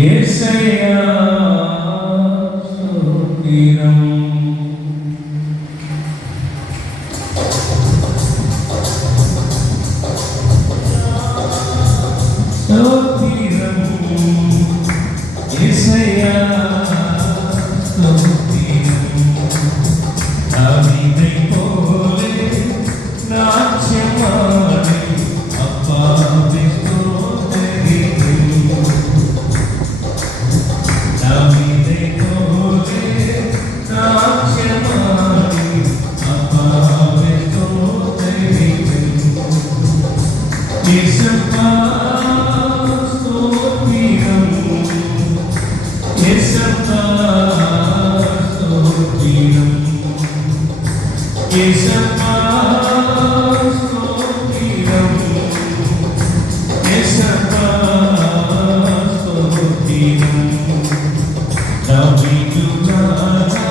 యేసయ్యా స్తోత్రం. స్తోత్రం యేసయ్యా స్తోత్రం. దావీదే పోలే నాట్యమాడి అప్పాది స్తోత్రం. దావీదే పోలే నాట్యమాడి అప్పాది స్తోత్రం. యేసప్పా స్తోత్రం. యేసప్పా స్తోత్రం. యేసప్పా స్తోత్రం. యేసప్పా స్తోత్రం. దావీదు రాజా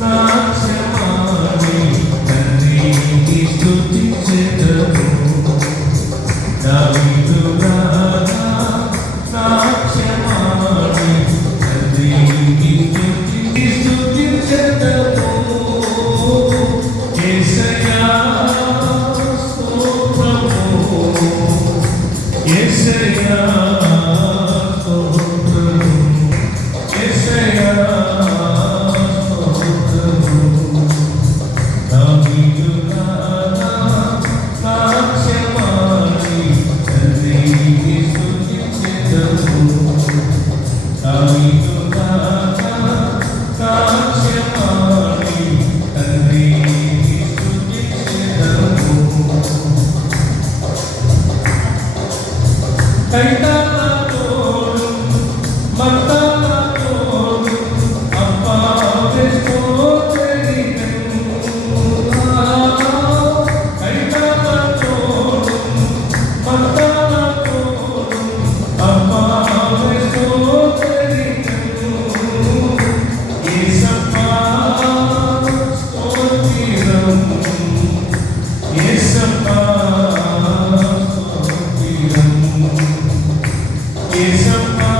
నాట్యమాడి తండ్రికి స్తుతించెదము. దావీదు రాజా నాట్యమాడి తండ్రికి స్తుతించెదము. యేసయ్యా స్తోత్రము. యేసయ్యా స్తోత్రము. యేసయ్యా స్తోత్రము. దావీదు రాజా నాట్యమాడి తండ్రికి స్తుతించెదము. దావీదు రాజా నాట్యమాడి తండ్రికి స్తుతించెదము. కైతాల తోడు మత్తాల తోడు అప్పాది స్తోత్రము. కైతాల తోడు మత్తాల తోడు అప్పాది స్తోత్రము. యేసప్పా స్తోత్రం. యేసప్పా స్తోత్రం. యేసప్పా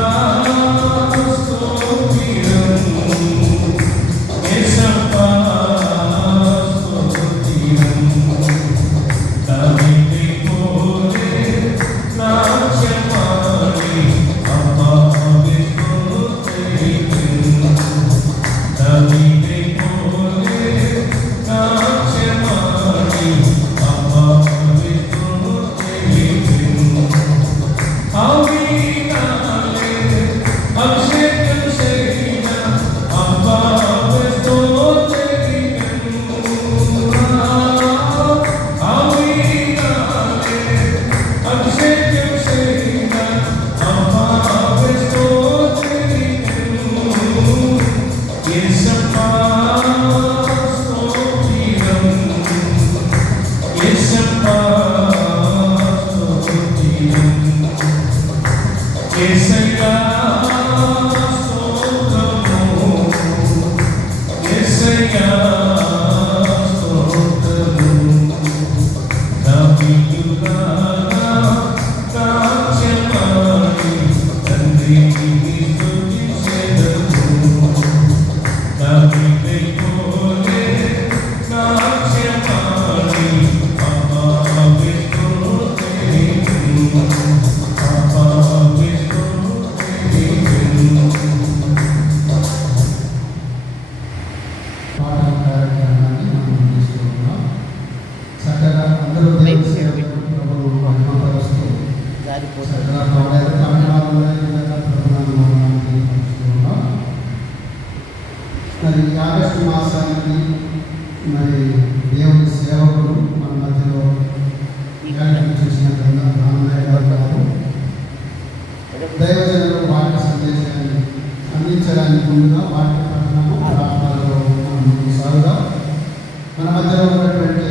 స్తోత్రం. యేసప్పా స్తోత్రం. దావీదే పోలే నాట్యమాడి అప్పాది స్తోత్రం. దావీదే పోలే నాట్యమాడి అప్పాది స్తోత్రం. ఆవినాలే అభిషేకం చేసిన అప్పాది స్తోత్రం. ఆవినాలే అభిషేకం చేసిన అప్పాది స్తోత్రం. యేసప్పా స్తోత్రం. యేసప్పా స్తోత్రం. యేసయ్యా స్తోత్రము. యేసయ్యా స్తోత్రము. దావీదు రాజా నాట్యమాడి తండ్రికి స్తుతించెదము. దావీదే పోలే నాట్యమాడి అప్పాది స్తోత్రము. అప్పాది స్తోత్రము. పాఠన కార్యక్రమాన్ని మనం తీసుకుంటున్నాం. చక్కగా అందరూ దేవుని సేవకులు ప్రభువు మహిమపరుస్తూ చక్కగా పాడారు. తమిళనాడులో ఈ విధంగా ప్రభువును మనం తీసుకుంటున్నాం. మరి ఈ ఆగస్టు మాసానికి మరి దేవుని సేవకులు మన మధ్యలో చేసిన రామనాయ గారు దైవజనులు వాక్య సందేశాన్ని అందించడానికి ముందుగా వాక్య పఠనము ప్రార్థనలో మనం సాగుదాం. మన మధ్యలో ఉన్నటువంటి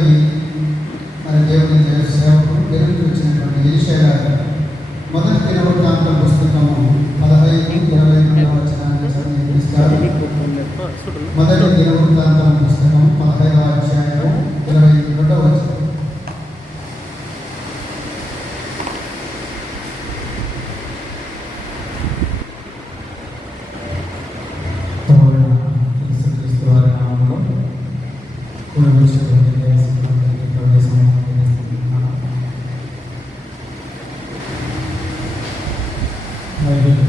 మరి దేవుని సేవకులు తెలుగు వచ్చినటువంటి ఈశ్వర గారు మొదటి దినవృత్తాంతం పుస్తకము 15:22 వచనాన్ని చదివిస్తారు. మొదటి దినవృత్తాంతం పుస్తకం 15వ అధ్యాయం 22వ వచనం. బైబిల్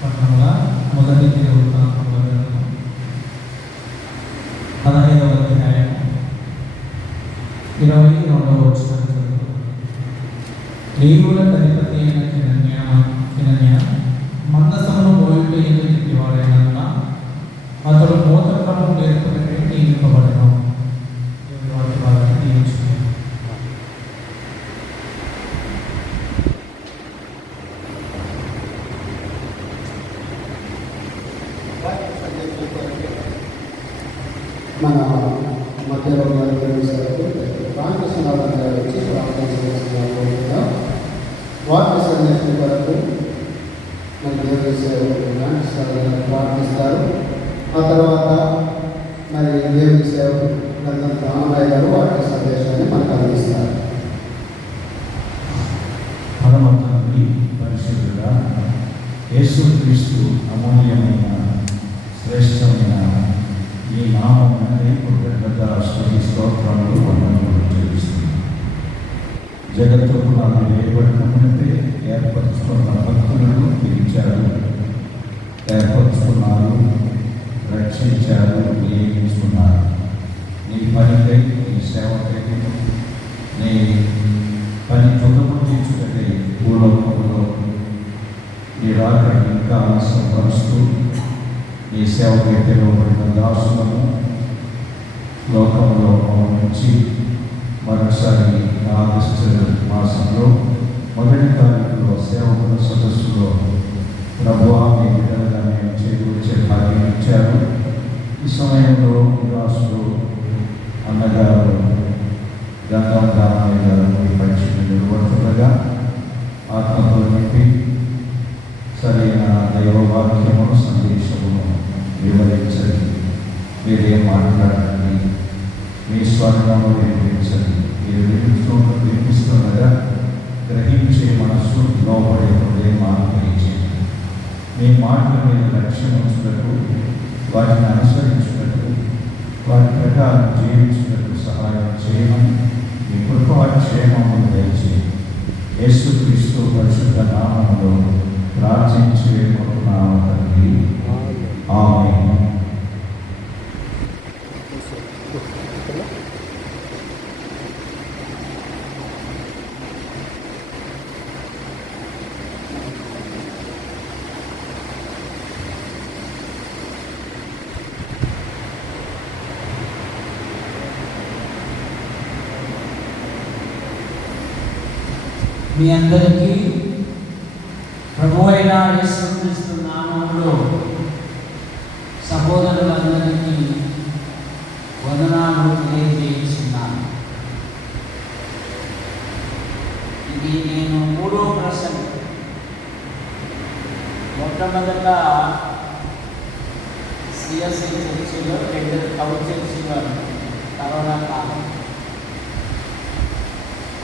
పట్టణంలో మొదటి దినవృత్తాంతంలో గ్రంథం 15వ అధ్యాయం 22వ వచనం చదువుతాం. లేవుల అధిపతి అయిన కినన్య మందసమును మోయుట ఎదుటి వాడైనందున అతడు మోతక్రమం నేర్పుకునే నియమింపబడను. దేవుని వాక్య భాగాన్ని దీవించుకుందాం. మన మధ్యలో రామకృష్ణ గారు వచ్చి ప్రార్థన చేస్తున్నా వాక్య సందేశం కొరకు మన దేవుని సేవకులు ప్రార్థిస్తారు. ఆ తర్వాత మరి దేవుని సేవకులు నందన రామరాయ్ గారు వాక్య సందేశాన్ని మనకు అందిస్తారు. పరమ తండ్రి పరిశుద్ధుడా, యేసుక్రీస్తు అమూల్యమైన శ్రేష్టమైన ఈ నామమునకై కృతజ్ఞత స్తుతి స్తోత్రములు వందనములు చెల్లిస్తున్నాను. జగత్తుకు నాకు వేయబడినప్పుడే ఏర్పరచుకున్న భక్తులను పిలిచారు, ఏర్పరచుకున్నారు, రక్షించారు, నియమించుకున్నారు. నీ పనికై, నీ సేవకై, నీ పని పునరుద్ధరించుటకై భూలోకంలో నీ రాకడ ఇంకా ఆలస్యపరుస్తూ నీ సేవకై పిలువబడిన దాసులను లోకంలో నుంచి మరొకసారి ఆగస్టు మాసంలో మొదటి తారీఖులో సేవకుల సదస్సులో ప్రభువా మీ బిడ్డలుగా మేము చేకూర్చే భాగ్యం ఇచ్చారు. ఈ సమయంలో దాసులు అన్నగారు గంగం రామయ్య గారు మీ పరీక్షలు నిలబడుతుండగా ఆత్మతో నింపి సరైన దైవవాక్యమును సందేశమును వివరించండి. మీరేం మాట్లాడండి, మీ స్వర్గము వినిపించండి. మీరు వినిపిస్తుండగా గ్రహించే మనస్సు లోపడే హృదయం అనుగ్రహించండి. మీ మాటల మీద లక్ష్యం ఉంచుటకు, వాటిని అనుసరించుటకు, వాటి ప్రకారం జీవించుటకు సహాయం చేయమని మీ కృపాక్షేమమును దయచేయండి. యేసుక్రీస్తు పరిశుద్ధ నామములో ప్రార్థించి వేడుకుంటున్నాము తండ్రి. ఆమేన్. మీ అందరికీ ప్రభువైన యేసుక్రీస్తు నామములో సహోదరులందరికీ వందనాలు తెలియజేస్తున్నాను. ఇది నేను 3వ ప్రసంగం. మొట్టమొదట సిఎస్ఐ చర్చిలో, 2 టౌన్ చర్చిలో కరోనా కాలం.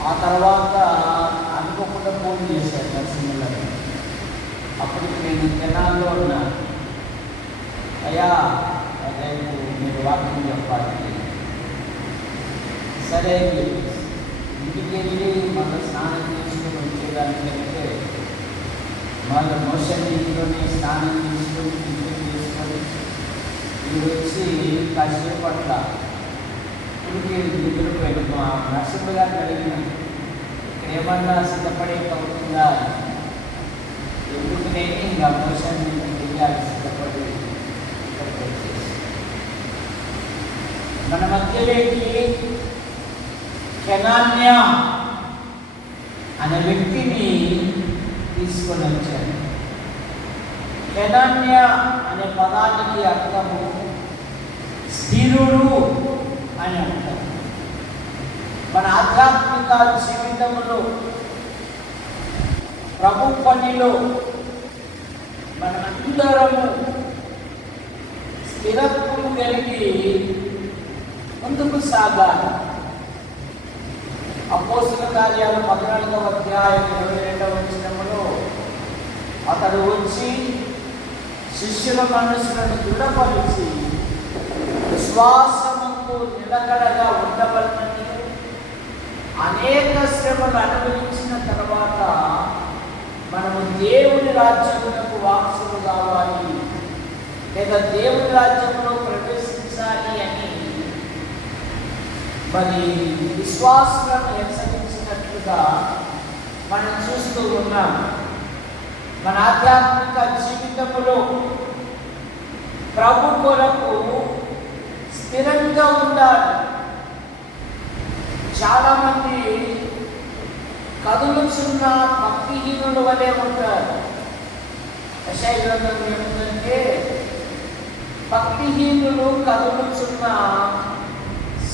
ఆ తర్వాత అనుకోకుండా ఫోన్ చేశారు నరసింహులకు. అప్పటికి నేను తెనాల్లో ఉన్నాను. అయ్యా రేపు మీరు వాక్యం చెప్పాలి. సరే ఇంటికి వెళ్ళి మళ్ళీ స్నానం చేసుకుని వచ్చేదానికంటే మళ్ళీ మోషన్ ఇంట్లోనే స్నానం చేసుకొని ఇంటికి చేసుకొని ఇది వచ్చి కాసేపు అట్లా ఇంటికి నిద్రపోయాడు. మా నరసింహ గారిని అడిగిన ఇక్కడ ఏమన్నా సిద్ధపడే అవుతుందా, ఎందుకు నేను ఇంకా మోషన్ వెళ్ళాలి సిద్ధపడి ఇక్కడికి వచ్చేసి మన మధ్యలోకి కెనాన్య అనే వ్యక్తిని తీసుకొని వచ్చాను. కెనాన్య అనే పదానికి అర్థము స్థిరుడు అని అంటారు. మన ఆధ్యాత్మిక జీవితంలో, ప్రభు పనిలో మనమందరము స్థిరత్వం కలిగి ముందుకు సాగాలి. అపోస్తల కార్యాలు 14వ అధ్యాయం 22వ వచనములో అతడు వచ్చి శిష్యుల మనసులను దృఢపరిచి విశ్వాసముతో నిలకడగా ఉండవలనని, అనేక శ్రమలు అనుభవించిన తర్వాత మనము దేవుని రాజ్యమునకు వారసులు కావాలి లేదా దేవుని రాజ్యంలో ప్రవేశించాలి అని మరి విశ్వాసులను హెచ్చరించినట్లుగా మనం చూస్తూ ఉన్నాం. మన ఆధ్యాత్మిక జీవితంలో ప్రభు కొరకు స్థిరంగా ఉండాలి. చాలామంది కదులుచున్న భక్తిహీనుల వలె ఉంటారు. యెషయా గ్రంథం ఏముందంటే భక్తిహీనులు కదులుచున్న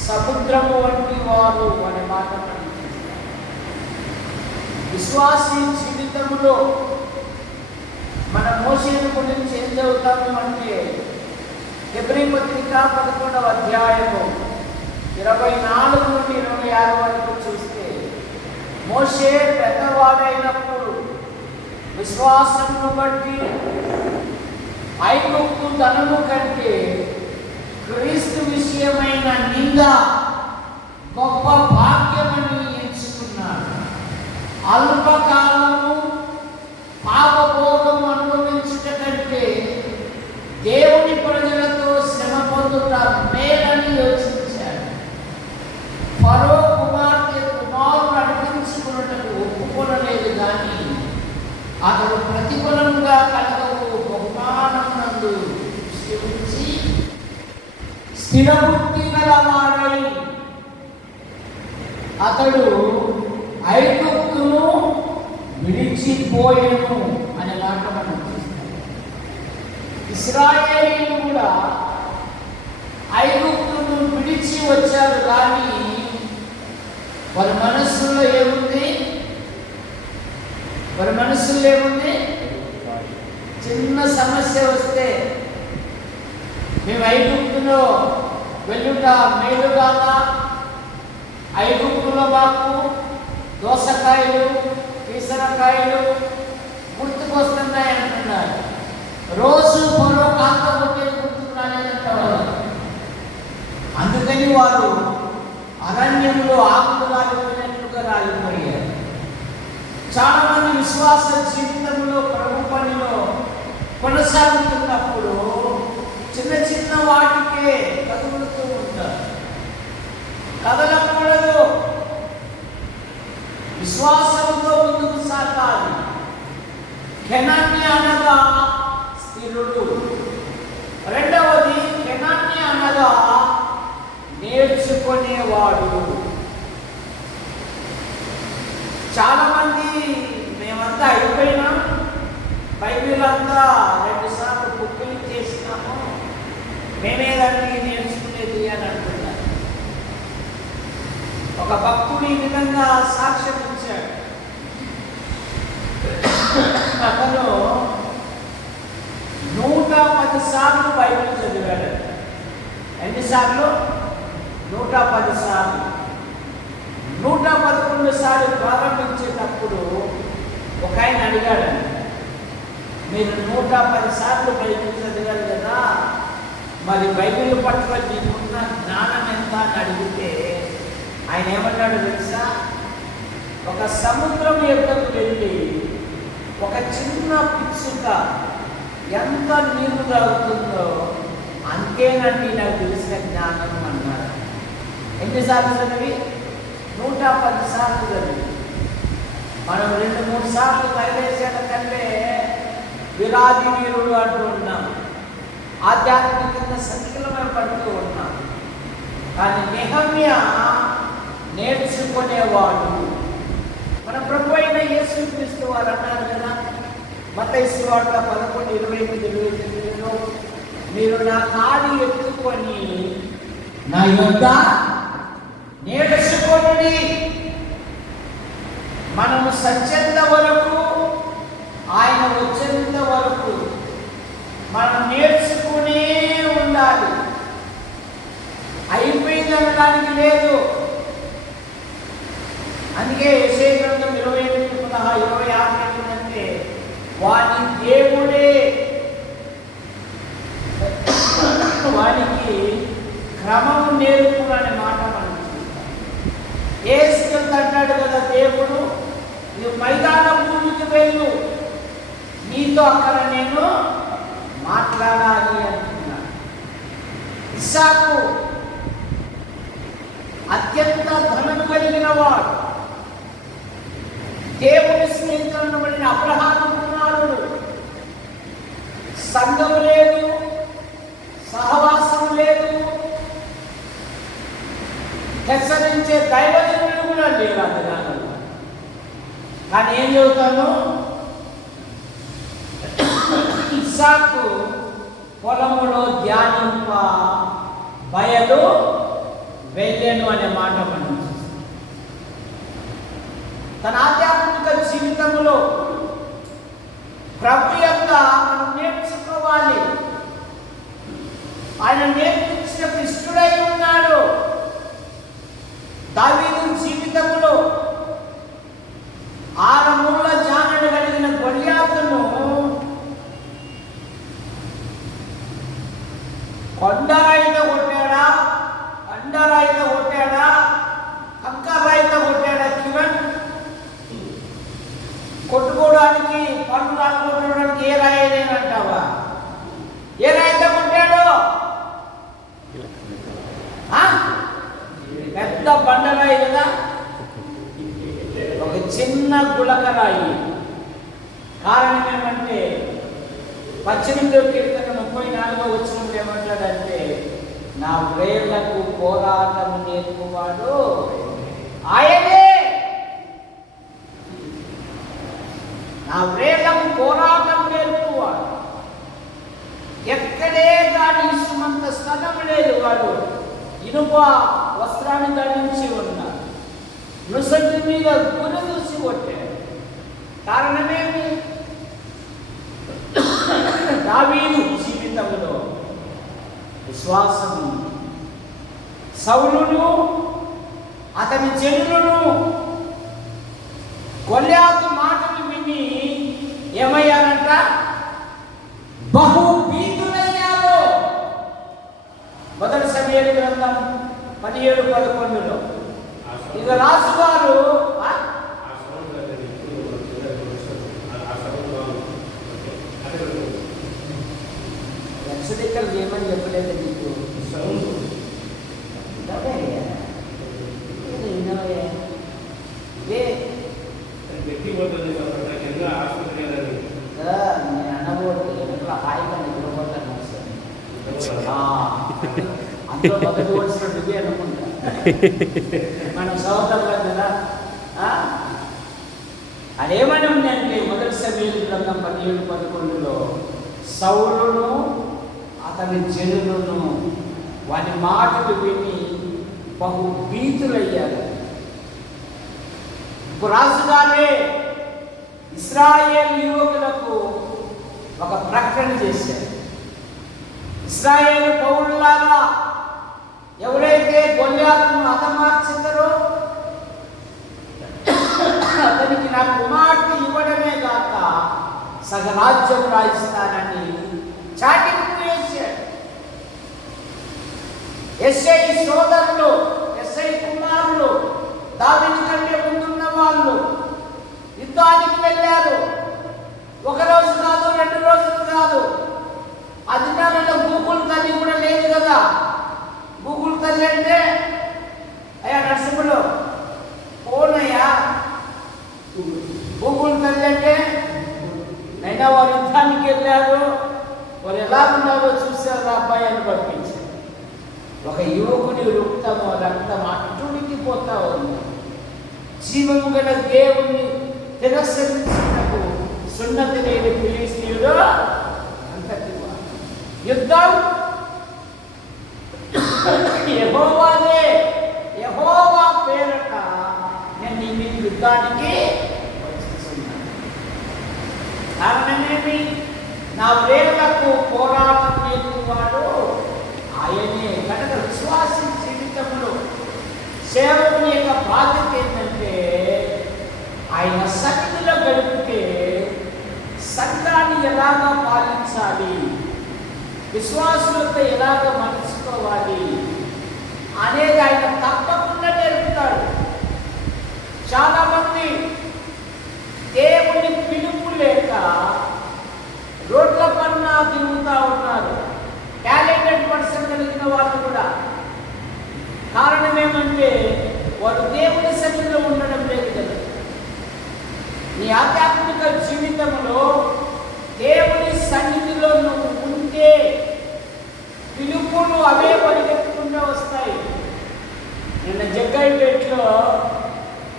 సముద్రము వంటి వారు అనే మాట మనం చూస్తాం. విశ్వాసీ జీవితంలో మన మోషేను గురించి ఏం చదువుతాము అంటే హెబ్రీ పత్రిక 11వ అధ్యాయము 24 నుండి 26 వరకు చూస్తే మోషే పెద్దవాడైనప్పుడు విశ్వాసమును బట్టి ఐగుప్తు ధనము కంటే క్రీస్తు విషయమైన నింద గొప్ప భాగ్యమని ఎంచుకున్నాడు. అల్పకాలము పాపభోగము అనుభవించుట కంటే దేవుని ప్రజలతో శ్రమ పొందుట మేలని యోచించాడు. ఫరో కుమార్తె కుమారుడు అనిపించుకున్నటకు ఒప్పుకొనలేదు కానీ అతడు ప్రతిఫలముగా కలగవు బహుమానమునందు శ్రమించి స్థిరబుద్ధి గలవాడై అతడు ఐగుప్తును విడిచిపోయెను అనే మాట మనం చూస్తాం. ఇశ్రాయేలీయులు కూడా ఐగుప్తును విడిచి వచ్చారు కానీ వారి మనస్సులో ఏముంది? చిన్న సమస్య వస్తే మేము ఐగుప్తులో వెళ్ళుట మేలు కాదా, ఐగుప్తులో మాకు దోసకాయలు కీసరకాయలు గుర్తుకొస్తున్నాయి అంటున్నారు. రోజు మరో కాంత కొట్టేది గుర్తుకు రాలేదంటారు. అందుకని వారు అరణ్యంలో ఆకులు రాలిపోయినట్లుగా రాలిపోయారు. చాలా మంది విశ్వాస జీవితంలో ప్రభు పనిలో కొనసాగుతున్నప్పుడు చిన్న చిన్న వాటికే కదులుతూ ఉంటారు. కదలకూడదు, విశ్వాసంతో ముందుకు సాగాలి. కెనాన్య అనగా స్థిరుడు. రెండవది కెనాన్య అనగా నేర్చుకునేవాడు. చాలా మంది మేమంతా అయిపోయినాం, బైబిల్ అంతా 2 సార్లు బుక్కులు చేసినాము, మేమేదాన్ని నేర్చుకునేది అని అంటున్నారు. ఒక భక్తుడు ఈ విధంగా సాక్ష్యం ఇచ్చాడు. అతను 110 సార్లు బైబిల్ చదివాడు. ఎన్నిసార్లు? 110 సార్లు. 111 సార్లు ప్రారంభించేటప్పుడు ఒక ఆయన అడిగాడు, మీరు 110 సార్లు బైబిల్ చదివారు కదా, మరి బైబిల్ పట్ల మీకున్న జ్ఞానం ఎంత అని అడిగితే ఆయన ఏమన్నాడు తెలుసా? ఒక సముద్రం ఎద్దకు వెళ్ళి ఒక చిన్న పిచ్చుక ఎంత నీరు తాగుతుందో అంతేనండి నాకు తెలిసిన జ్ఞానం అన్నాడు. ఎన్నిసార్లు చదివి? 110 సార్లు చదివి. మనం 2-3 సార్లు బయలుదేసేట కంటే విరాది వీరుడు అంటూ ఉన్నాం, ఆధ్యాత్మికంగా సంఖ్యలమైన పడుతూ ఉన్నాం. కానీ నెహమ్యా నేర్చుకునేవాడు. మన ప్రభు అయిన యేసుక్రీస్తు వారు అన్నారు కదా, మత్తయి సువార్త 11:28-29లో మీరు నా కాడి ఎత్తుకొని నా యొద్ద నేర్చుకొనుడి. మనము సత్యంత వరకు, ఆయన వచ్చేంత వరకు మనం నేర్చుకునే ఉండాలి. అయిపోయింది అనడానికి లేదు. అందుకే యెషయా గ్రంథం 28:26 ఏమంటే వాని దేవుడే వానికి క్రమం నేర్పును అనే మాట మనం చూస్తాం. ఏసుకెళ్తా అంటాడు కదా దేవుడు, నువ్వు మైదాన భూమికి వెళ్ళు, నీ మీతో అక్కడ నేను మాట్లాడాలి అంటున్నాను. ఇస్సాకు అత్యంత ధనం కలిగిన వాడు, దేవుని స్నేహితులను బడిన అబ్రహాము కుమారుడు. సంఘం లేదు, సహవాసం లేదు, హెచ్చరించే దైవజనులు కూడా లేరు ఆ దినాలలో. కానీ ఏం చెబుతాను, ఇస్సాకు పొలములో ధ్యానింప బయలు వెళ్ళెను అనే మాట మనం చూస్తాం. తన ఆధ్యాత్మిక జీవితంలో ప్రభు యొక్క మనం నేర్చుకోవాలి. ఆయన నేర్పించిన ఇష్టడై ఉన్నాడు. దావీదు జీవితంలో 6 మూల జానడు కలిగిన గొలియాతును కొండరాయిత కొట్టాడా, అండరాయిత కొట్టాడా, కంకరాయిత కొట్టాడా? కిరణ్ కొట్టుకోవడానికి, పన్ను రాకపోవడానికి ఏ రాయలేనంటావా? ఏ రాయిత కొట్టాడు? పెద్ద బండరాయి కదా, ఒక చిన్న గులకరాయి. కారణం ఏమంటే 18వ కీర్తన 34వ వచనంలో ఏమంటాడంటే, నా వ్రేళ్లకు పోరాటం నేర్పువాడు ఆయనే. నా వ్రేళ్లకు పోరాటం నేర్పువాడు. ఎక్కడే కానీ సుమంత స్థలం లేదు. వాడు ఇనుప వస్త్రాన్ని ధరించి ఉన్నాడు. నుసటి మీద గురి చూసి కొట్టాడు. కారణమేమి? దావీదు జీవితంలో విశ్వాసం. సౌలును అతని జనులను గొల్యాతు మాటలు విని ఏమయ్యారంట? బహు భీతులయ్యారు. మొదటి సమూయేలు గ్రంథం 17-11లో ఇక రాజుగారు లక్షదిక్కలు ఏమని చెప్పలేదు నీకు. నేను అన్నబోదు ఎక్కడ హాయిగా నిద్రపోతాను. అందులో మొదటి వచ్చినట్టు ఇదే అనుకుంటా. మనం సోదరులు కదా. అదేమని ఉందంటే మొదటి సమూయేలు గ్రంథం 17-11లో సౌలును అతని జనులను వారి మాటలు విని బహు భీతులయ్యారు. రాజుగారే ఇశ్రాయేలు యువకులకు ఒక ప్రకటన చేశారు. ఇశ్రాయేలు పౌరులారా, ఎవరైతే గొల్యాతును హతమార్చిందరో అతనికి నా కుమార్తె ఇవ్వడమే కాక సగరాజ్యం రాయిస్తానని చాటింపు వేశాడు. ఎస్ఐ సోదరులు, ఎస్ఐ కుమారులు, దావీదు కంటే ముందున్న వాళ్ళు యుద్ధానికి వెళ్ళారు. 1 రోజు కాదు, 2 రోజులు కాదు. అధికారుల గూగుల్ తల్లి కూడా లేదు కదా. గూగుల్ తల్లి అంటే అయ్యా నరసింహుడు ఫోన్ అయ్యా. గూగుల్ తల్లి అంటే నైనా వారు యుద్ధానికి వెళ్ళారు, వారు ఎలా ఉన్నారో చూసారు అబ్బాయి అని పంపించారు. ఒక యువకుని రక్తం అట్టుడికి పోతా ఉంది. జీవము గల దేవుణ్ణి తిరస్కరించినకు సున్నతి లేని ఫిలిష్తీయుడు అంతటి యుద్ధం యెహోవాదే. యెహోవా పేరట నేను నీ యుద్ధానికి వచ్చేస్తున్నాను. కారణమేమి? నా వేళ్లకు పోరాటం నేర్పువాడు ఆయనే. కనుక విశ్వాసి జీవితంలో సేవకుని యొక్క బాధ్యత ఏంటంటే ఆయన సన్నిధిలో గడిపితే సంఘాన్ని ఎలాగా పాలించాలి, విశ్వాసులతో ఎలాగ మలుచుకోవాలి అనేది ఆయన తప్పకుండా నేర్పుతాడు. చాలామంది దేవుని పిలుపు లేక నీ ఆధ్యాత్మిక జీవితంలో దేవుని సన్నిధిలో నువ్వు ఉంటే పిలుపులు అవే పరిగెత్తుకుంటూ వస్తాయి. నిన్న జగ్గైపేటలో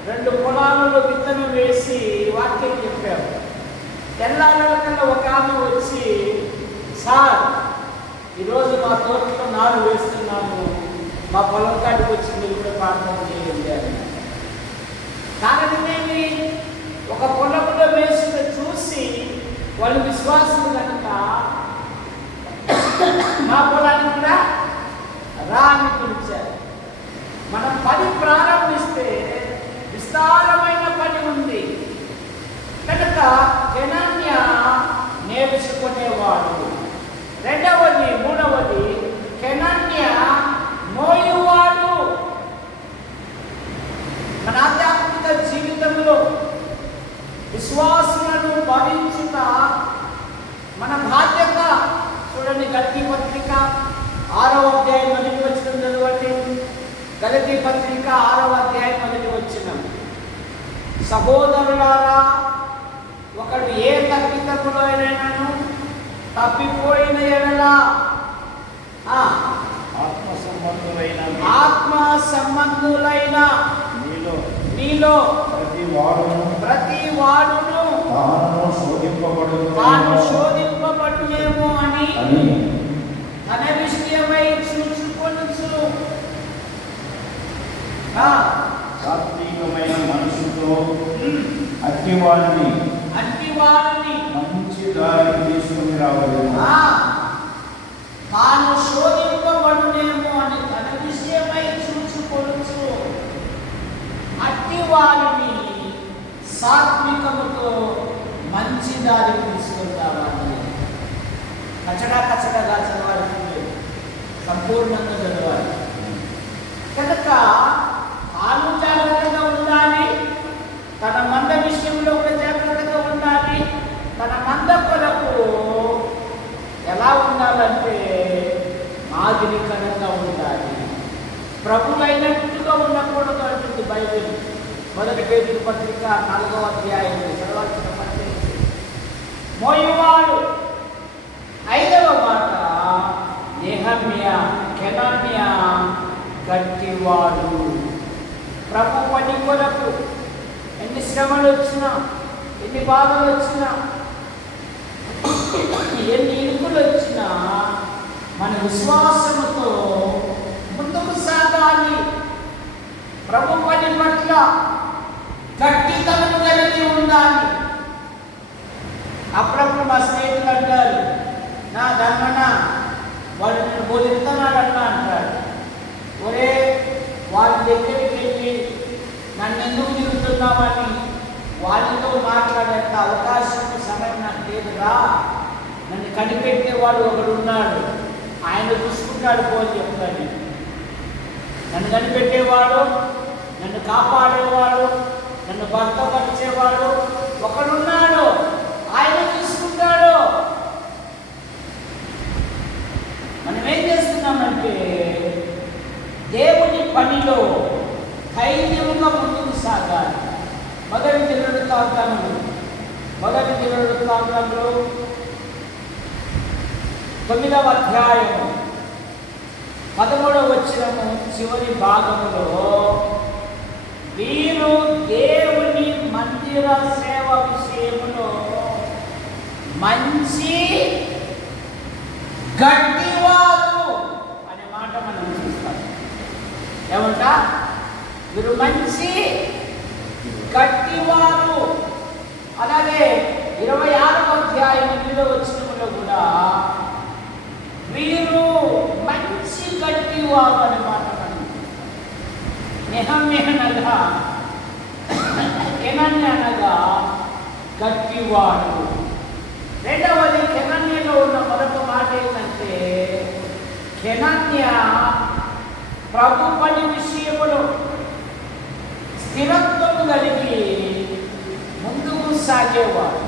2 పొలాలలో విత్తనం వేసి వాక్యం చెప్పారు. తెల్లారకల్లా ఒక ఆమె వచ్చి, సార్ ఈరోజు మా తోటలో నారు వేస్తున్నాము, మా పొలం కాడికి వచ్చి మీరు కూడా ప్రార్థన చేయండి అని. కారణమేమి? ఒక పొలంలో వేసిన చూసి వాళ్ళు విశ్వాసం కనుక మా పొలాన్ని కూడా రా అని పిలిచారు. మనం పని ప్రారంభిస్తే విస్తారమైన పని ఉంది కనుక కెనాన్య నేర్చుకునేవాడు. రెండవది, మూడవది, కెనాన్య మోయువాడు. మన ఆధ్యాత్మిక జీవితంలో విశ్వాసులను భరించుట మన బాధ్యత. చూడండి, గలతీ పత్రిక 6వ అధ్యాయం 1వ వచనం చదవండి. గలతీ పత్రిక 6వ అధ్యాయం 1వ వచనం. సహోదరులారా, ఒకడు ఏ తప్పితములోనైనాను తప్పిపోయిన ఎడల ఆత్మ సంబంధులైన నీలో ప్రతి వాడును తాను శోధింపబడునేమో అని తన విషయమై చూచుకొనుచు సాత్వికమైన మనసుతో అట్టివాడిని మంచి దారికి తీసుకుని రావాలి. తాను శోధింపబడునేమో అని తన విషయమై చూచుకొనుచు అట్టివారిని సాత్వికముతో మంచి దారికి తీసుకుని రావాలి. కచడగా చదవాలి, సంపూర్ణంగా చదవాలి. కనుక తాను జాగ్రత్తగా ఉండాలి, తన మంద విషయంలో కూడా జాగ్రత్తగా ఉండాలి. తన మంద కొరకు ఎలా ఉండాలంటే మాదిరికరంగా ఉండాలి. ప్రభువైనట్టుగా ఉండకూడదు అంటుంది బైబిల్. 1 పేతురు పత్రిక 4వ అధ్యాయం చదవాల్సిన పత్రిక. మోయువాడు. 5వ మాట నెహమ్య, కెనాన్య గట్టివాడు. ప్రభు పని కొరకు ఎన్ని శ్రమలు వచ్చినా, ఎన్ని బాధలు వచ్చినా, ఎన్ని ఇరుకులు వచ్చినా మన విశ్వాసముతో ముందుకు సాగాలి. ప్రభు పని పట్ల గట్టితనం కలిగి ఉండాలి. అప్పుడప్పుడు మా స్నేహితులు అంటారు, నా ధర్మన వాడు నేను బోధిస్తున్నాడన్నా అంటాడు. ఒరే, వాళ్ళ దగ్గరికి వెళ్ళి నన్ను ఎందుకు తిరుగుతున్నామని వాళ్ళతో మాట్లాడేంత అవకాశం, సమయం నాకు లేదురా. నన్ను కనిపెట్టేవాడు ఒకడు ఉన్నాడు, ఆయన చూసుకుంటాడు పో అని చెప్తాను. నన్ను కనిపెట్టేవాడు, నన్ను కాపాడేవాడు, నన్ను భర్తపరిచేవాడు ఒకడున్నాడు, ఆయన చూసుకుంటాడు. మనం ఏం చేస్తున్నామంటే దేవుని పనిలో ధైర్యంగా ముందుకు సాగాలి. మొదటి దినవృత్తాంతంలో 9వ అధ్యాయము 13వ వచనము చివరి భాగములో వీరు దేవుని మందిర సేవ విషయములో మంచి గట్టివారు అనే మాట మనం చూస్తాం. ఏమంట? వీరు మంచి గట్టివారు. అలాగే 26వ అధ్యాయం 8వ వచనములో కూడా వీరు మంచి గట్టివారు అనే మాట మనం నెహమ్య అనగా కెనాన్య అనగా గట్టివాడు. రెండవది కెనాన్యలో ఉన్న మరొక మాట ఏంటంటే కెనాన్య ప్రభు పని విషయములో స్థిరత్వం కలిగి ముందుకు సాగేవాడు.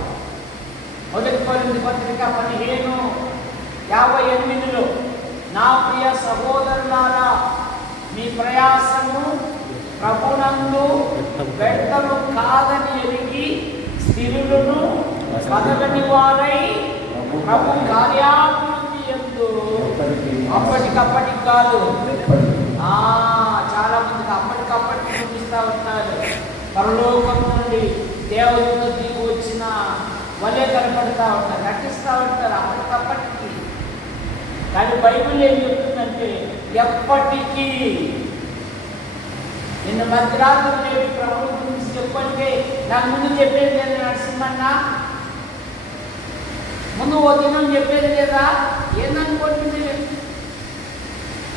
1 కొరింథీ పత్రిక 15:58 నా ప్రియ సహోదరులారా, మీ ప్రయాసము ప్రభునందు వ్యర్థము కాదని ఎరిగి కదలని వారై ప్రభు కార్యాభివృద్ధి యందు అప్పటికప్పటికి కాదు. చాలా మందికి అప్పటికప్పటికి చూపిస్తూ ఉంటారు. పరలోకం నుండి దేవదూత దిగి వచ్చిన వలె కనపడుతూ ఉంటారు, నటిస్తూ ఉంటారు అప్పటికప్పటికి. కానీ బైబిల్ ఏం చెప్తుందంటే ఎప్పటికీ. నిన్న మధ్యరాత్రి నేటి ప్రభువు గురించి చెప్పంటే నాకు ముందు చెప్పేది లేదా నరసింహన్న? ముందు ఓ దినం చెప్పేది లేదా? ఏందనుకుంటుంది?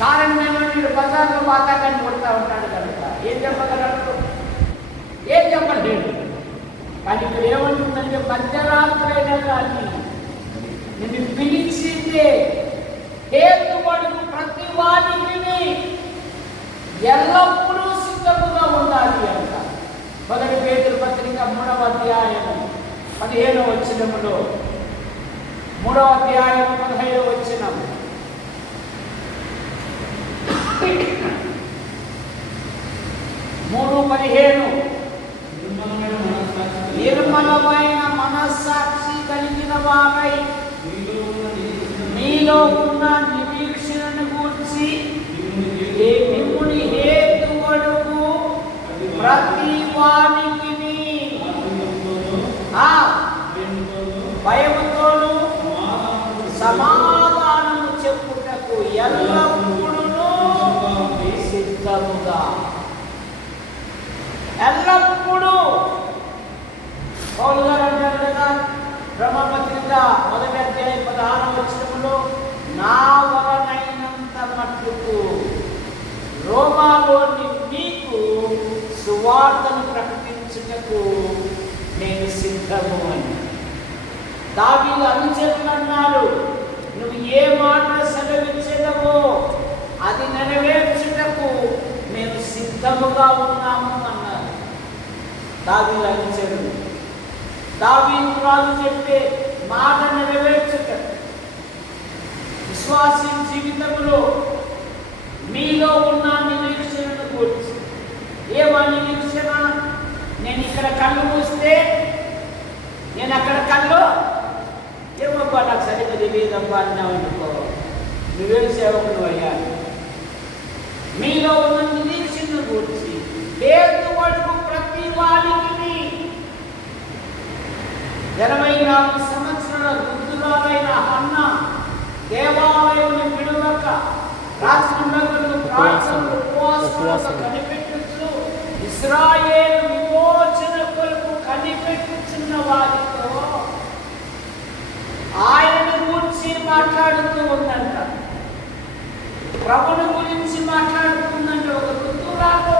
కారణం ఏమంటే బజార్లో వాతాకాన్ని కొడతా ఉంటాడు కనుక ఏం చెప్పగలడు? ఏం చెప్పలేడు. కానీ ఇక్కడ ఏమంటుందంటే మధ్యరాత్రి అయినా కానీ నిన్ను పిలిచిందే హేతుబడుకు ప్రతి వానికి ఎల్లప్పుడూ సిద్ధముగా ఉండాలి అంట. 1 పేతురు పత్రిక 3వ అధ్యాయం 15వ వచనములో, 3వ అధ్యాయం 15వ వచనం, నిర్మలమైన మనస్సాక్షి కలిగిన వారై మీలో ఉన్న నిరీక్షణను గూర్చి మిమ్ముని హేతుబడుకు ప్రతి వానికి భయముతోను సమాధానము చెప్పుటకు ఎల్లప్పుడూ సిద్ధముగా. ఎల్లప్పుడూ పౌలు గారు అంటారు కదా బ్రహ్మపత్రిక 1వ అధ్యాయం 16వ వచనములో, నా వలనైనంత మట్టుకు రోమాలోని మీకు సువార్తను ప్రకటించుటకు నేను సిద్ధము అని. దావీదు అనుచరులు అన్నారు, నువ్వు ఏ మాట సెలవిచ్చేదవో అది నెరవేర్చుటకు మేము సిద్ధముగా ఉన్నాము అన్నారు దావీదు అనుచరులు. దావీదు రాజు చెప్పే మాట నెరవేర్చుట విశ్వాసీ జీవితంలో మీలో ఉన్న నిరీక్షణను గురించి. ఏమా నిరీక్షణ? నేను ఇక్కడ కళ్ళు మూస్తే నేను అక్కడ కళ్ళు ఏమబ్బా నాకు సరిగ్గా తెలియదబ్బా అన్నావు అనుకో, నువ్వేం సేవకుడు అయ్యాను. మీలో ఉన్న నిరీక్షణను గురించి హేతుబడుకు ప్రతి వారికి 84 సంవత్సరాల వృద్ధురాలైన హన్న దేవాలయం విడువక రాత్రింబగళ్ళు ప్రార్థనలు ఉపవాసాలు కనిపెట్టుచు ఇశ్రాయేలు విమోచన కొరకు కనిపెట్టుచున్న వారితో ఆయనను గురించి మాట్లాడుతూ ఉందంట. ప్రభుని గురించి మాట్లాడుతుందంటే ఒక వృద్ధురాలు.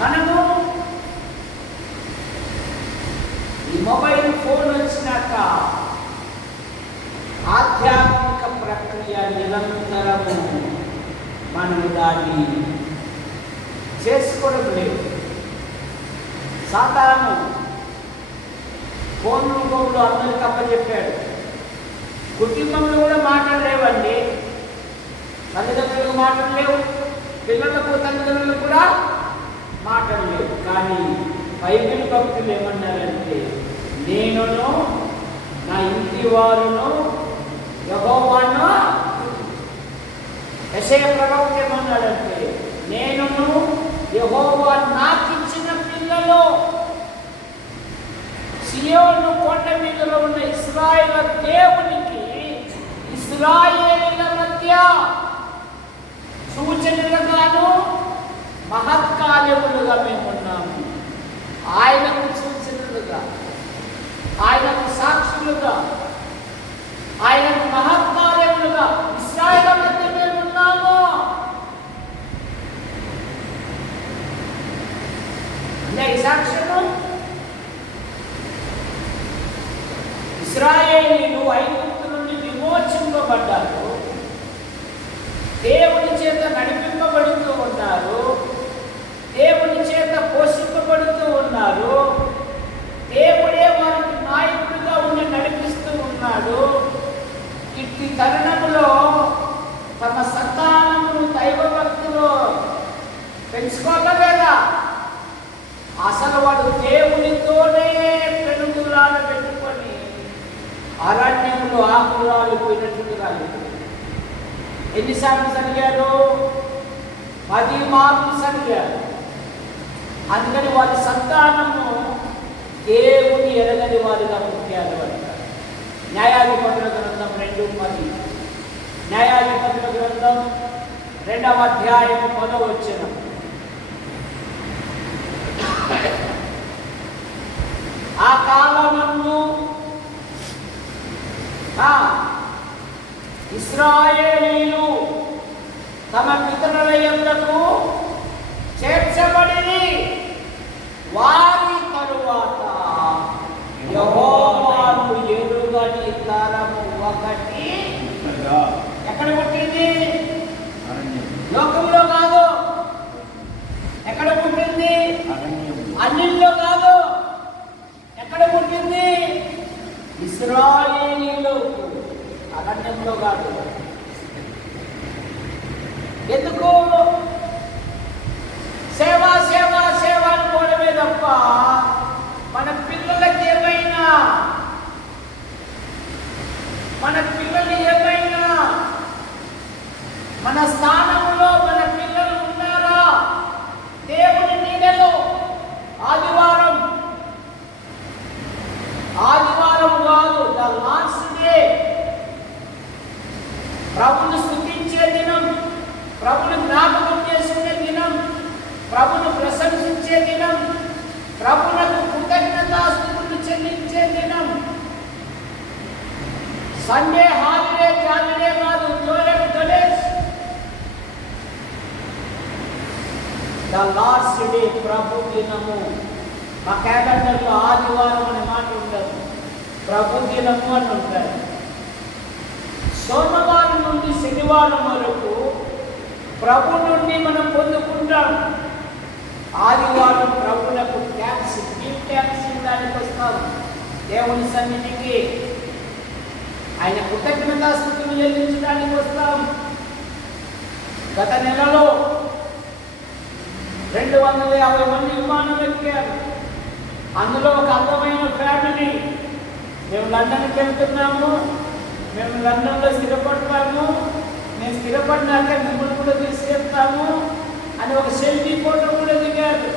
మనము ఈ మొబైల్ ఫోన్ వచ్చినాక ఆధ్యాత్మిక ప్రక్రియ నిరంతరము మనము దాన్ని చేసుకోవడం లేదు. సాతాను ఫోన్ రూపంలో అందరికి అప్పచెప్పాడు. కుటుంబంలో కూడా మాటలు లేవండి, తల్లిదండ్రులకు మాటలు లేవు, పిల్లలకు తల్లిదండ్రులకు కూడా మాటలు లేవు. కానీ బైబిల్ భక్తులు ఏమన్నారంటే, నేనును నా ఇంటి వారును యెహోవాను. యెషయా ప్రవక్త ఏమన్నాడంటే, నేనును యెహోవా నాకిచ్చిన పిల్లలు. సియోను కొండ మీదలో ఉన్న ఇశ్రాయేలు దేవునికి ఇశ్రాయేలీల మధ్య సూచనలుగాను మహత్కార్యములుగా మేము ఉన్నాము. ఆయనకు సూచనలుగా, ఆయనకు సాక్షులుగా, ఆయనకు మహత్కార్యములుగా ఇశ్రాయేలు మధ్య మేము ఉన్నాము. ఈ సాక్ష్యము ఇశ్రాయేలీలు ఐగుప్తు నుండి విమోచింపబడ్డారు, దేవుని చేత నడిపింపబడుతూ ఉన్నారు, దేవుని చేత పోషింపబడుతూ ఉన్నారు, దేవుడే వారికి నాయకుడిగా ఉండి నడిపిస్తూ ఉన్నాడు. ఇట్టి తరుణంలో తమ సంతానమును దైవ భక్తులు పెంచుకోలేదా? దేవునితోనే పెనుగులాట పెట్టుకొని అరణ్యంలో ఆకురాలు పోయినట్లుగా ఎన్నిసార్లు సరిగారు? 10 మార్లు సరిగారు. అందుకని వారి సంతానము దేవుని ఎరగని వారిగా పుట్టారు అంటారు. న్యాయాధిపతుల గ్రంథం 2:10. న్యాయాధిపతుల గ్రంథం 2వ అధ్యాయం 10వ వచనం. ఆ కాలమందు ఇశ్రాయేలీయులు తమ పితరుల యొద్దకు చేర్చబడి వారి తరువాత యెహోవాను ఎరుగని తరము ఒకటి ఎక్కడ పుట్టింది? లోకంలో కాదు. ఎక్కడ పుట్టింది? అన్నిల్లో కాదు. ఎక్కడ పుట్టింది? ఇశ్రాయేలీయులు, అరణ్యంలో కాదు. ఎందుకు? సేవా సేవా సేవ అనుకోవడమే తప్ప మన పిల్లలకి ఏమైనా, మన పిల్లలు ఏమైనా మన స్థానంలో మన పిల్లలు ఉన్నారా? దేవుని నీడలో ఆదివారం కాదు, ద లాస్ట్ డే, ప్రభుని స్తుతించే దినం, ప్రభుని జ్ఞాపకం చేసుకునే దినం, ప్రభును ప్రశంసించే దినం, ప్రభునకు కృతజ్ఞతాస్తుతులు చెల్లించే దినం. సండే హాలిడే జాలిడే కాదు, ద లాస్ట్ డే ప్రభు దినము. మా క్యాలెండర్లో ఆదివారం అనే మాట ఉండదు, ప్రభు దినము అని ఉంటారు. సోమవారం నుండి శనివారం వరకు ప్రభు నుండి మనం పొందుకుంటాం. ఆదివారం ప్రభులకు ట్యాక్స్, గిఫ్ట్ ట్యాక్స్ ఇవ్వడానికి వస్తాం దేవుని సన్నిధికి. ఆయన కృతజ్ఞతాస్తుతులు చెల్లించడానికి వస్తాం. గత నెలలో 250 మంది విమానం ఎక్కారు. అందులో ఒక అందమైన ఫ్యామిలీ. మేము లండన్కి వెళ్తున్నాము, మేము లండన్లో స్థిరపడతాము, నేను స్థిరపడినాక మిమ్మల్ని కూడా తీసుకెళ్తాము అని ఒక సెల్ఫీ ఫోటో కూడా దిగారు.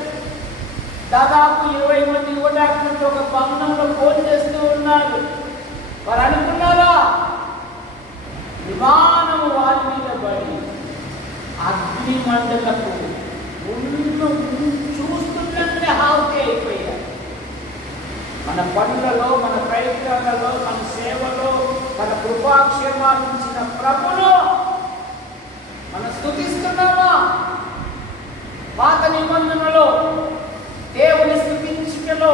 దాదాపు 20 మంది కూడా అక్కడ ఒక భవనంలో ఫోన్ చేస్తూ ఉన్నారు. వారు అనుకున్నారా విమానం వారి మీద పడి అగ్ని మండలకు చూస్తుంటే హావుతే అయిపోయారు. మన పనులలో, మన ప్రయత్నాలలో, మన సేవలో, మన కృపాక్షేమాలు ఇచ్చిన ప్రభును మనం స్తుతిస్తున్నామా? పాత నిబంధనలో దేవుని స్తుతించుటలో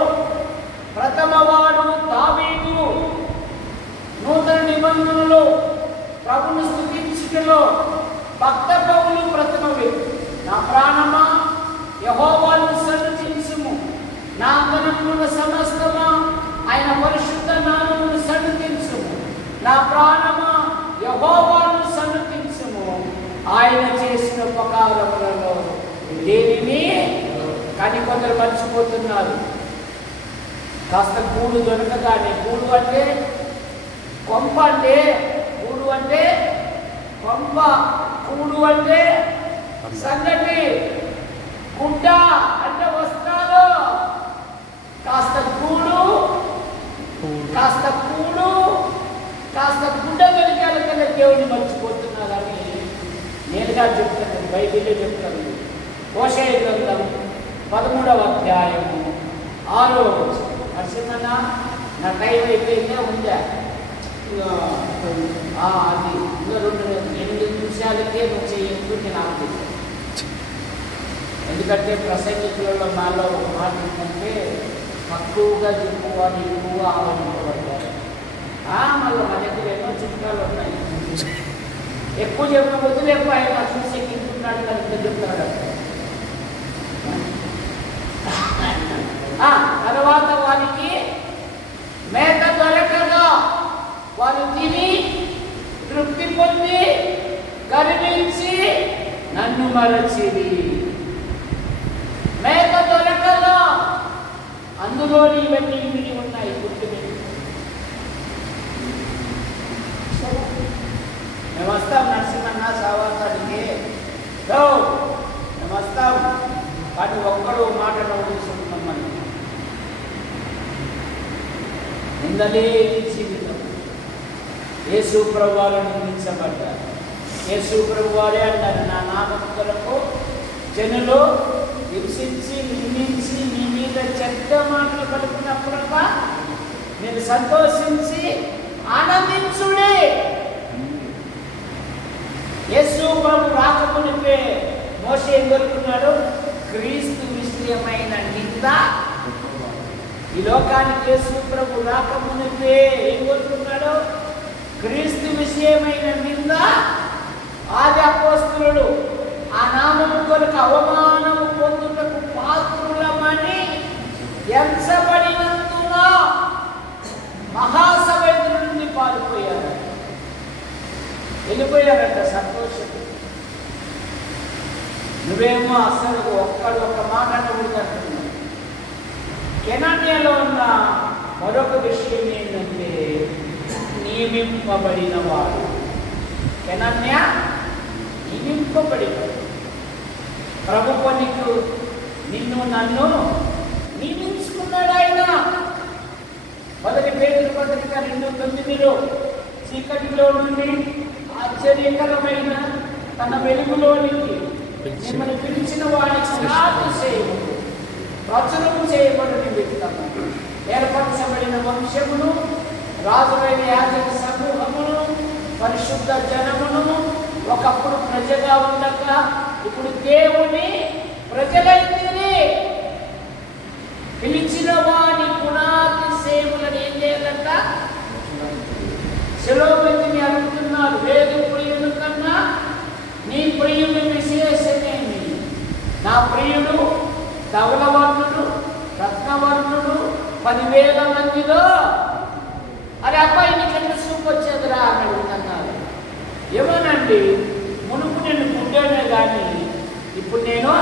ప్రథమవాడు దావీదు, నూతన నిబంధనలో ప్రభుని స్తుతించుటలో భక్త పౌలు ప్రథమ వ్యక్తి. నా ప్రాణమా యెహోవాను సన్నుతించుము, నా అంతరంగమున సమస్తమా ఆయన పరిశుద్ధ నామమును సన్నుతించుము. నా ప్రాణమా యెహోవాను సన్నుతించుము, ఆయన చేసిన ఉపకారములలో దేనిని. కానీ కొందరు మర్చిపోతున్నారు. కాస్త గూడు దొరకగానే, గూడు అంటే కొంప, అంటే గూడు అంటే కొంప, కూడు అంటే సంగటి, గుడ్డ అంటే వస్త్రాలు. కాస్త గూడు, కాస్త కూడు, కాస్త గుడ్డ దొరికాలకనే దేవుని మర్చిపోతున్నారని నేరుగా చెప్తాను, బైబిల్లో చెప్తాను. హోషేయ గ్రంథం 13వ అధ్యాయము 6వ వచనం. నరసింహన్న నా టైం అయిపోయిందే ఉందా? అది ఇంకా 8 నిమిషాలకే నువ్వు చేయొచ్చు, నేను ఆపేసాను. ఎందుకంటే ప్రసంగికులలో నాలో ఒక మాట ఏంటంటే తక్కువగా చెప్పుకోవాలి, ఎక్కువగా ఆలోచించబడతారు. మళ్ళీ మా దగ్గర ఎన్నో చిట్కాలు ఉన్నాయి. ఎక్కువ చెప్పిన వదిలేపు ఆయన చూసి ఎక్కించుకున్నాడు అని చెప్తాడు. తర్వాత వారికి మేత దొరకగా వారు తిని తృప్తి పొంది గర్వించి నన్ను మరచిరి. మేత దొరకగా కానీ ఒక్కడు మాట నవ్వుతున్నామని నిందలేని జీవితం. యేసు ప్రభువారు నిందించబడ్డారు. యేసు ప్రభువారే అన్నారు, నా నామం కొరకు జనులు హింసించి నిందించి మీ మీద చెడ్డ మాటలు పలుకున్నప్పుడల్లా మీరు సంతోషించి ఆనందించుడే. యేసు ప్రభు రాకమునిపే మోషే ఏం కోరుకున్నాడు? క్రీస్తు విషయమైన నింద. ఈ లోకానికి యేసు ప్రభు రాకమునిపే ఏం కోరుకున్నాడు? క్రీస్తు విషయమైన నింద. ఆది అపోస్తలుడు ఆ నామము కొరకు అవమానము పొందుటకు పాత్రులమని ఎంచబడినందున మహాసభ ఎదురు నుండి పారిపోయారు, వెళ్ళిపోయారట సంతోషం. నువ్వేమో అసలు ఒక్క మాట అడుగుతున్నావు. కెనానియాలో ఉన్న మరొక విషయం ఏంటంటే నియమింపబడిన వాడు. కెనాన్యా నియమింపబడినవాడు. ప్రభు పనికి నిన్ను నన్ను నియమించుకున్నాడు ఆయన. మొదటి పేతురు పత్రిక 2:9 చీకటిలో నుండి ఆశ్చర్యకరమైన తన వెలుగులోనికి మిమ్మల్ని పిలిచిన వాడికి నాతిశయమును ప్రచురము చేయబడిన నిమిత్తము ఏర్పరచబడిన వంశమును రాజులైన యాజక సమూహమును పరిశుద్ధ జనమును ఒకప్పుడు ప్రజగా ఉండక ఇప్పుడు దేవుని ప్రజలైంది. పిలిచిన వాడి గుణాతిశయములను ఏం చేయాలంట? శిలోమందిని అడుగుతున్నారు, వేదు ప్రియుని కన్నా నీ ప్రియుని విశేషమేమి? నా ప్రియుడు ధవలవర్ణుడు రత్నవర్ణుడు 10,000 మందిలో. అరే అబ్బాయి నీకు ఎంత సూపు వచ్చేదిరా అని అడుగుతున్నారు. ఏమోనండి, మునుపు నేను పుట్టానే కానీ ఇప్పుడు నేను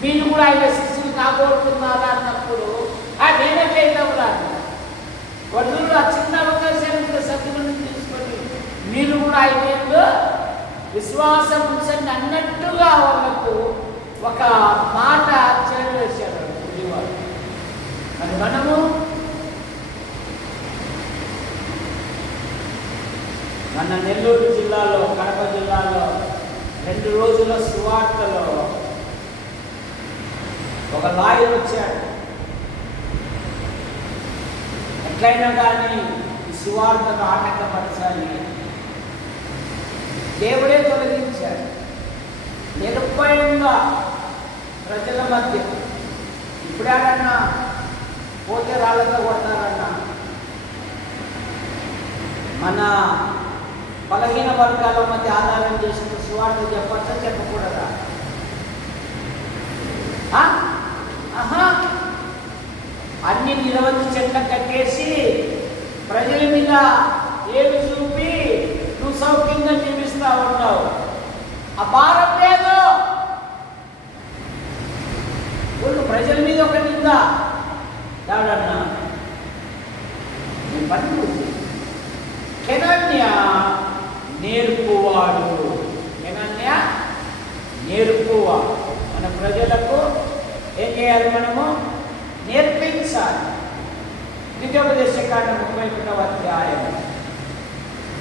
మీరు కూడా ఆయన శిష్యులు కాకూడుతున్నారా అన్నప్పుడు నేనే చేయటంలా వడ్లు ఆ చిన్న అవకాశాన్ని సత్తులను తీసుకొని మీరు కూడా ఆయన విశ్వాసం ఉంచండి అన్నట్టుగా వాళ్ళకు ఒక మాట చేరవేశారు వారు. మరి మనము మన నెల్లూరు జిల్లాలో కడప జిల్లాలో 2 రోజుల సువార్తలో ఒక లాయర్ వచ్చాడు. ఎట్లయినా కానీ ఈ సువార్తను ఆటంకపరచాలి, దేవుడే తొలగించాడు. నిర్భయంగా ప్రజల మధ్య ఇప్పుడేడన్నా పోతే రాళ్ళతో కొడతారన్నా మన బలహీన వర్గాల మధ్య ఆధారం చేసిన సువార్త చెప్పచ్చా చెప్పకూడదా? అన్ని నిలవంచి చెట్ల కట్టేసి ప్రజల మీద ఏమి చూపి నువ్వు సౌఖ్యంగా జీవిస్తా ఉన్నావు. ఆ భారం లేదు. ప్రజల మీద ఒక నింద దాడన్నా పని. కెనాన్య నేర్పువాడు. కెనాన్య నేర్పువాడు. మన ప్రజలకు ఏం చేయాలి? మనము నేర్పించాలి. ద్వితీయోపదేశకాండం 31వ అధ్యాయం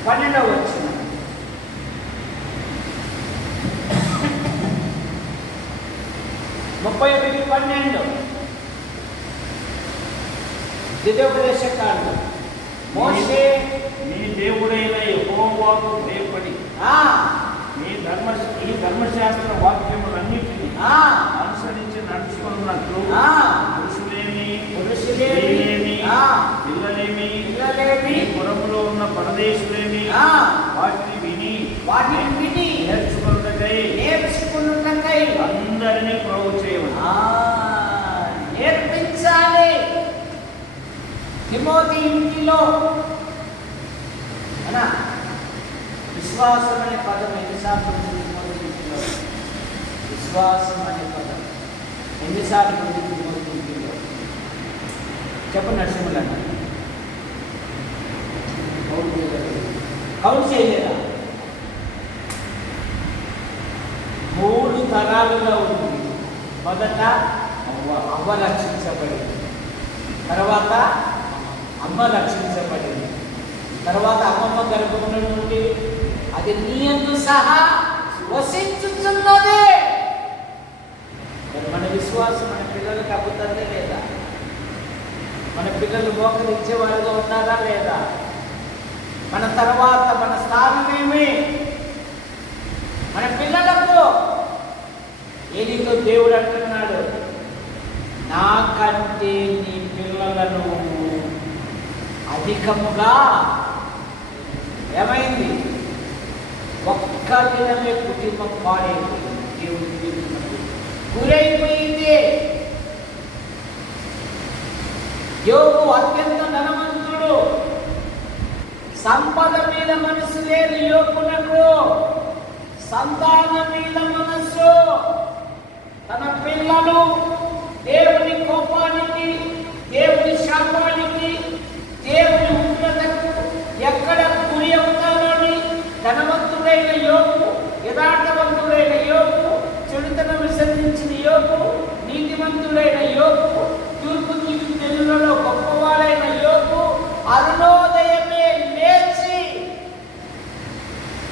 12వ వచనం. ద్వితీయోపదేశకాండం. మోషే నీ దేవుడైన యెహోవాకు భయపడి ఈ ధర్మశాస్త్ర వాక్యములన్నిటినీ అనుసరించి నడుచుకున్నట్లు పురుషులేమి పిల్లలేమి పురములో ఉన్న పరదేశులేమి వాటిని విని నేర్చుకున్నకై అందరినీ ప్రోగు చేయవచ్చు. నేర్పించాలి. తిమోతి ఇంటిలో అనా విశ్వాసం అనే పదం ఎన్నిసార్లు ఉంది? తిమోతి ఇంటిలో విశ్వాసం అనే పదం ఎన్నిసార్లు ఉంది? తిమోతి ఇంటిలో చెప్పండి. నరసింహులన్న కౌంట్ చేయలేదా? 3 తరాలుగా ఉంది. మొదట అవ్వ రక్షించబడింది, తర్వాత అమ్మ రక్షించబడింది, తర్వాత అమ్మమ్మ గర్భముల నుండి అది నీయందు సహా వసించుతున్నదే. మన విశ్వాసం మన పిల్లలకు అబ్బుతుందే లేదా? మన పిల్లలు మోకరించేవారుగా ఉన్నారా లేదా? మన తర్వాత మన స్థానమేమి? మన పిల్లలకు ఏదితో దేవుడు అంటున్నాడు, నాకంటే నీ పిల్లలను అధికముగా ఏమైంది? ఒక్క దినమే కుటుంబం పాడైపోయింది, దేవుడి గురైపోయింది. యోగు అత్యంత ధనవంతుడు, సంపద మీద మనసు లేదు యోగునకు, సంతానం మీద మనస్సు. తన పిల్లలు దేవుని కోపానికి, దేవుని శాపానికి, దేవుని ఉగ్రతకు ఎక్కడ గురి అవుతారని ధనవంతుడైన యోగు, యథార్థవంతుడైన యోగు, చెడుతనం విసర్జించిన యోగు, నీతివంతుడైన యోగు, తూర్పు దిక్కు తెలుగులలో గొప్పవాడైన యోగు అరుణోదయమే లేచి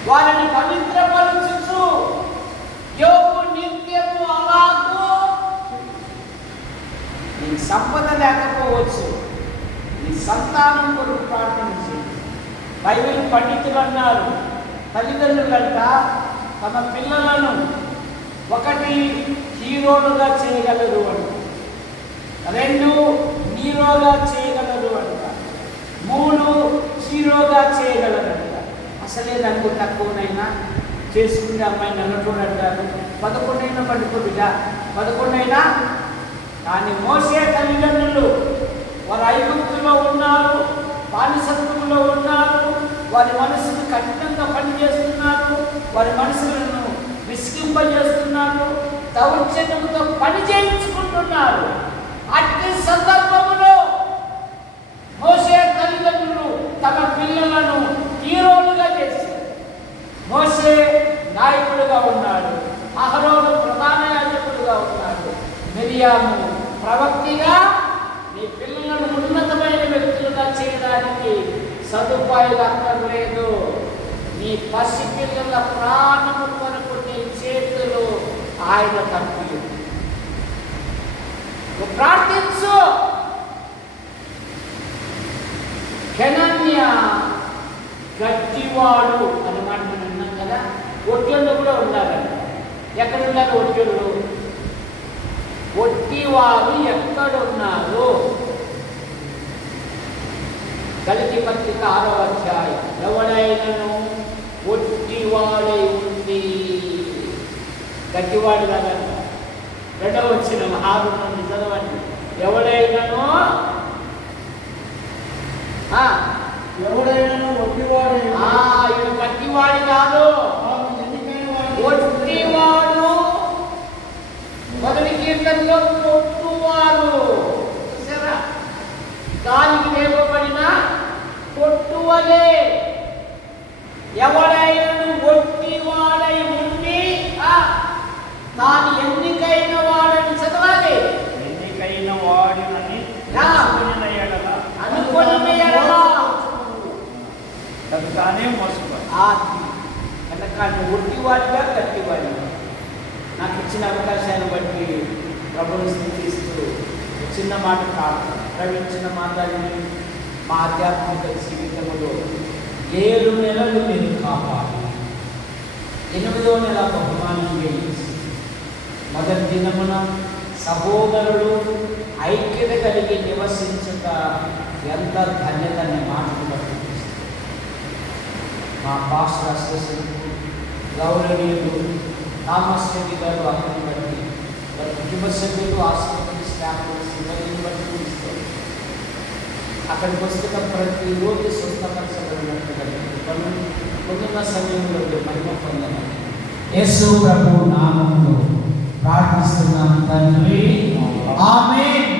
వారిని పవిత్రపరచుచు యోగు నిత్యము అలాగూ. నీ సంపద లేకపోవచ్చు, నీ సంతానం కొరకు ప్రార్థించి. బైబిల్ పండితులు అన్నారు, తల్లిదండ్రులంట తమ పిల్లలను ఒకటి హీరోలుగా చేయగలరు అంట, రెండు హీరోగా చేయగలరు అంట, మూడు హీరోగా చేయగలరంట. అసలే దానికి తక్కువనైనా చేసుకునే అమ్మాయి నల్లటోడు అంటారు, 11 అయినా పడుకోబిడ్డ, 11 అయినా. కానీ మోసే తల్లిదండ్రులు వారు ఐగుప్తులో ఉన్నారు, బానిసత్వంలో ఉన్నారు, వారి మనసును కఠినంగా పనిచేస్తున్నారు, వారి మనసులను విసిగింపజేస్తున్నారు, దౌర్జన్యంతో పని చేయించుకుంటున్నారు. అట్టి సందర్భంలో మోసే తల్లిదండ్రులు తమ పిల్లలను హీరోలుగా చేశారు. మోసే నాయకుడుగా ఉన్నాడు, అహరోను ప్రధాన యాజకుడుగా ఉన్నాడు, మిరియాము ప్రవక్తిగా. నీ పిల్లలను ఉన్నతమైన వ్యక్తులుగా చేయడానికి సదుపాయాలు అక్కర్లేదు. నీ పసి పిల్లల ప్రాణము కొరకు నీ చేతులు ఆయన తప్పు. ప్రార్థించు. కెనన్య గట్టివాడు అని మాట విన్నాం కదా. ఒట్టోళ్ళు కూడా ఉండాలంట. ఎక్కడున్నారు ఒట్టోళ్ళు? ఒట్టివారు ఎక్కడున్నారు? గలతీ పత్రిక 6వ అధ్యాయం. ఎవడైనను ఒట్టివాడై ఉండి, గట్టివాడు కాదంట. 2వ వచనం 6 నుండి చదవండి. ఎవడైనను ఒట్టివాడు, గట్టివాడు కాదు, ఒట్టివాడు. మొదటి కీర్తనలో కొట్టువారు చూసారా? గాలికి లేపబడిన కొట్టువలే. ఎవడైనను ఒట్టివాడై ఉండి తాను ఎన్నికైన వాడని చదవాలి. ఎన్నికైన వాడినని అనుకున్న ఎడల తానే మోసపోయి కనుక ఒట్టివాడిగా గట్టివాడిగా. నాకు ఇచ్చిన అవకాశాన్ని బట్టి ప్రభువును స్థుతిస్తూ చిన్న మాట ప్రవచించిన మాటని మా ఆధ్యాత్మిక జీవితంలో 7 నెలలు నేను కాపాడి 8వ నెల బహుమానం వేయించి మొదటి దినమున సహోదరులు ఐక్యత కలిగి నివసించుట ఎంత ధన్యతని మాటలు బట్టి మా పాస్టర్ అసోసియేషన్ గౌరవనీయులు థామస్ రెడ్డి గారు అతని బట్టి వారి కుటుంబ సభ్యులు, ఆసుపత్రి స్టాఫ్ సిబ్బందిని బట్టి ఇస్తారు. అక్కడికి వస్తున్న ప్రతిరోజు స్వస్థపరచబడినట్టుగా పొందున్న సమయంలో మహిమ పొందమని యేసు ప్రభు నామములో ప్రార్థిస్తున్నాం తండ్రి. ఆమేన్.